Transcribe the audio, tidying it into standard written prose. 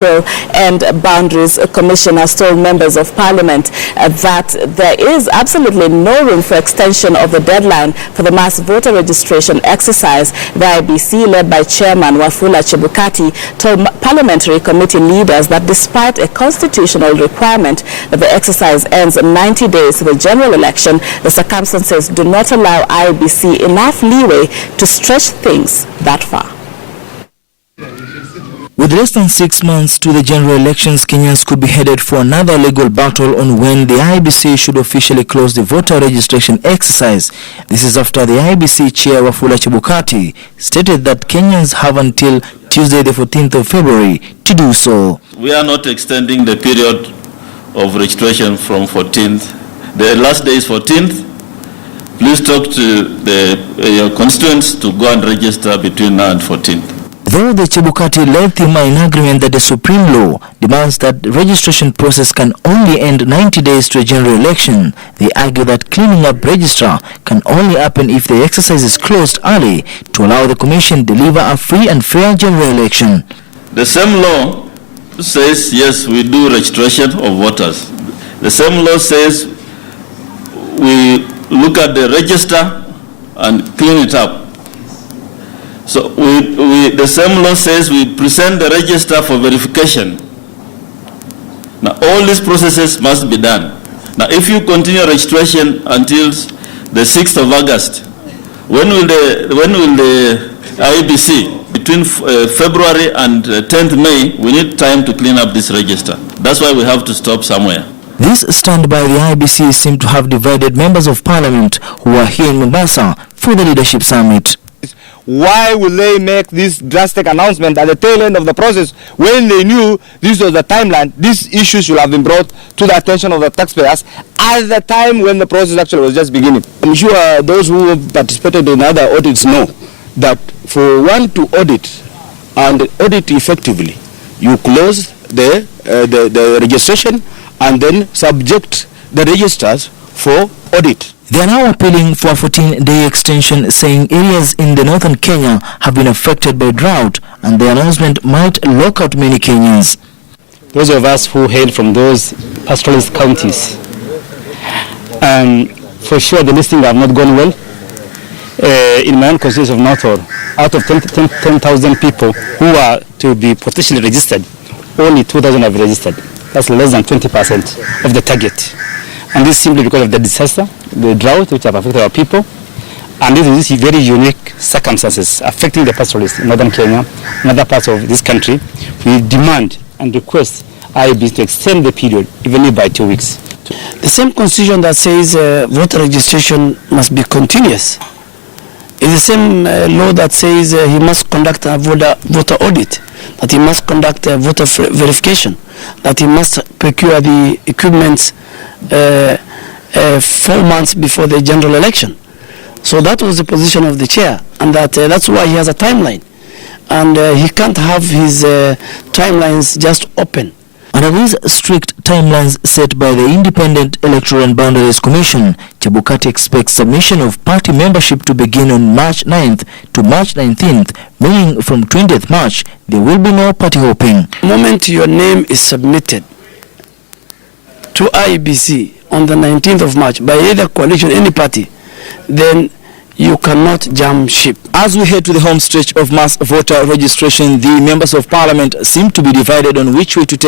and Boundaries Commission has told members of Parliament that there is absolutely no room for extension of the deadline for the mass voter registration exercise. The IEBC, led by Chairman Wafula Chebukati, told parliamentary committee leaders that despite a constitutional requirement that the exercise ends 90 days to the general election, the circumstances do not allow IEBC enough leeway to stretch things that far. With less than 6 months to the general elections, Kenyans could be headed for another legal battle on when the IEBC should officially close the voter registration exercise. This is after the IEBC Chair Wafula Chebukati stated that Kenyans have until Tuesday the 14th of February to do so. We are not extending the period of registration from 14th. The last day is 14th. Please talk to your constituents to go and register between now and 14th. Though the Chebukati-led team are in agreement that the Supreme Law demands that the registration process can only end 90 days to a general election, they argue that cleaning up registrar can only happen if the exercise is closed early to allow the Commission to deliver a free and fair general election. The same law says, yes, we do registration of voters. The same law says we look at the register and clean it up. So the same law says we present the register for verification. Now all these processes must be done. Now if you continue registration until the 6th of August, when will the IEBC, between February and 10th May, we need time to clean up this register. That's why we have to stop somewhere. This stand by the IEBC seemed to have divided members of Parliament who are here in Mombasa for the Leadership Summit. Why will they make this drastic announcement at the tail end of the process when they knew this was the timeline? These issues should have been brought to the attention of the taxpayers at the time when the process actually was just beginning. I'm sure those who participated in other audits know that for one to audit and audit effectively, you close the registration and then subject the registers for audit. They are now appealing for a 14-day extension, saying areas in the northern Kenya have been affected by drought and the announcement might lock out many Kenyans. Those of us who hail from those pastoralist counties, for sure the listing have not gone well. In my own constituency of North, out of 10,000 people who are to be potentially registered, only 2,000 have registered. That's less than 20% of the target. And this is simply because of the disaster, the drought which have affected our people. And this is very unique circumstances affecting the pastoralists in northern Kenya and other parts of this country. We demand and request IEBC to extend the period even by 2 weeks. The same constitution that says voter registration must be continuous is the same law that says he must conduct a voter audit, that he must conduct a voter verification, that he must procure the equipment 4 months before the general election. So that was the position of the chair, and that's why he has a timeline, and he can't have his timelines just open. Under these strict timelines set by the Independent Electoral and Boundaries Commission, Chebukati expects submission of party membership to begin on March 9th to March 19th, meaning from 20th March there will be no party hopping. The moment your name is submitted to IEBC on the 19th of March by either coalition, any party, then you cannot jump ship. As we head to the home stretch of mass voter registration, the members of Parliament seem to be divided on which way to take.